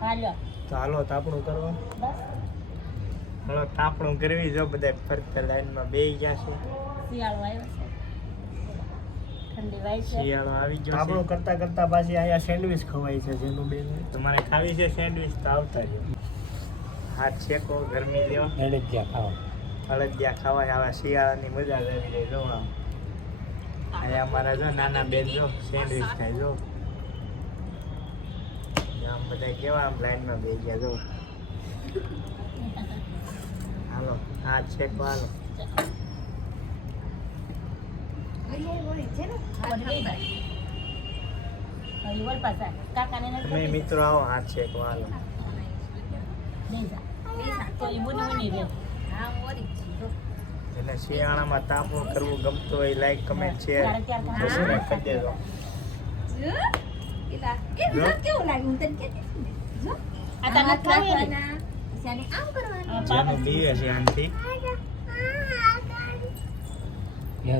હાલો તો હાલો તાપણું કરવા. બસ હાલો તાપણું કરવી. જો બધા ફરતા લાઈનમાં બેસી ગયા છે. શિયાળો આવ્યો છે ઠંડી વાય છે શિયાળો આવી ગયો છે. તાપણું કરતા કરતા પાછી અહીંયા સેન્ડવિચ ખવાય છે. જેનું બેન તમારે ખાવી છે સેન્ડવિચ તો આવતા રહ્યો. હાથ શેકો ગરમી લ્યો. અડદિયા ખાવા આવા શિયાળાની મજા જ આવી જાય. જો આમ અહીંયા અમારા જો નાના બેન જો સેન્ડવિચ ખાય. જો આમ બધા કેવા આમ લાઈનમાં બેસી ગયા. જો હાલો હાથ શેકો હાલો. તમે મિત્રો આવો હાથ શેકો હાલો. એટલે શિયાળામાં તાપણું કરવું ગમતું હોય લાઈક કમેન્ટ શેર સબસ્ક્રાઇબ કરી દેજો. જેનું પીવે છે આનથી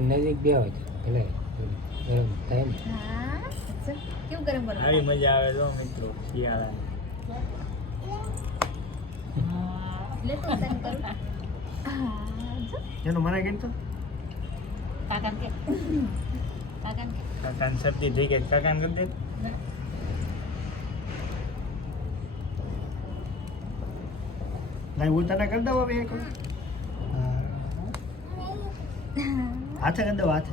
નજીક બે હોય એટલે ગરમ થાય ને. આવી મજા આવે જો મિત્રો શિયાળાની. એનું મને કીધું કાકાને શરદી થઈ ગઈ. કાકાને કરી દે. લાઈ ઉલટાના કરી દઉં હવે એક હાથે કરી દઉં હાથે.